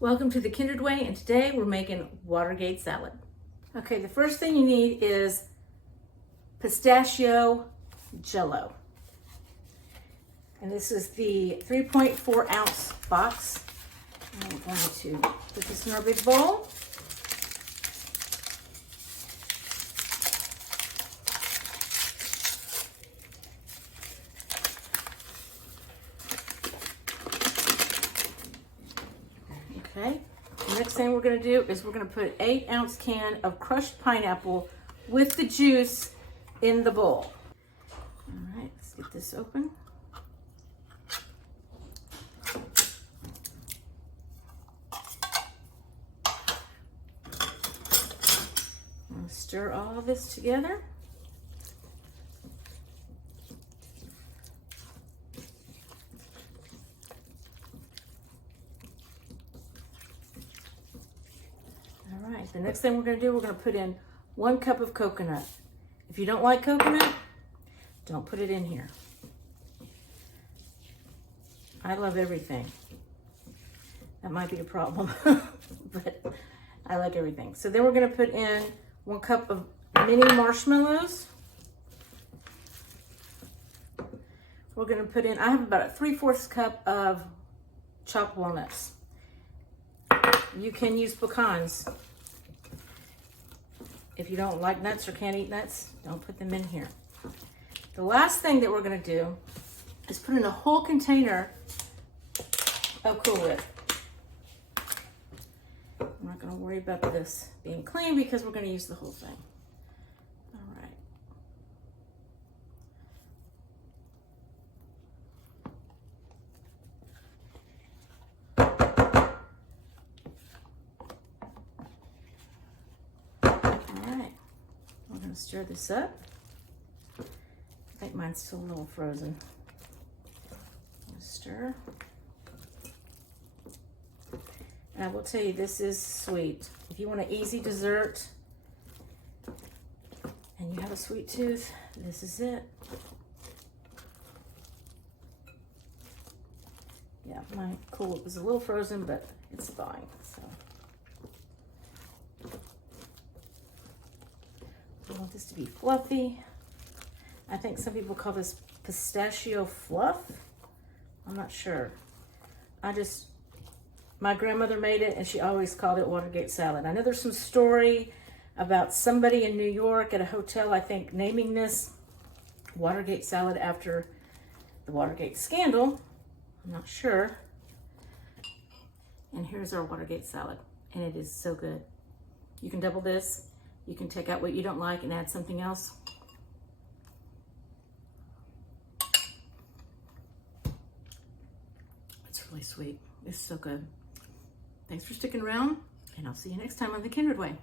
Welcome to the Kindred Way, and today we're making Watergate salad. Okay, the first thing you need is pistachio jello. And this is the 3.4 ounce box. And we're going to put this in our big bowl. Okay, the next thing we're going to do is we're going to put an 8-ounce can of crushed pineapple with the juice in the bowl. All right, let's get this open. Stir all this together. All right, the next thing we're going to do, we're going to put in 1 cup of coconut. If you don't like coconut, don't put it in here. I love everything. That might be a problem, but I like everything. So then we're going to put in 1 cup of mini marshmallows. We're going to put in, I have about a 3/4 cup of chopped walnuts. You can use pecans. If you don't like nuts or can't eat nuts, don't put them in here. The last thing that we're going to do is put in a whole container of Cool Whip. I'm not going to worry about this being clean because we're going to use the whole thing. All right, we're going to stir this up. I think mine's still a little frozen. Stir. And I will tell you, this is sweet. If you want an easy dessert and you have a sweet tooth, this is it. Yeah, my Cool Whip was a little frozen, but it's thawing. So I want this to be fluffy. I think some people call this pistachio fluff. I'm not sure. My grandmother made it and she always called it Watergate salad. I know there's some story about somebody in New York at a hotel, I think, naming this Watergate salad after the Watergate scandal. I'm not sure. And here's our Watergate salad, and it is so good. You can double this. You can take out what you don't like and add something else. It's really sweet. It's so good. Thanks for sticking around, and I'll see you next time on the Kindred Way.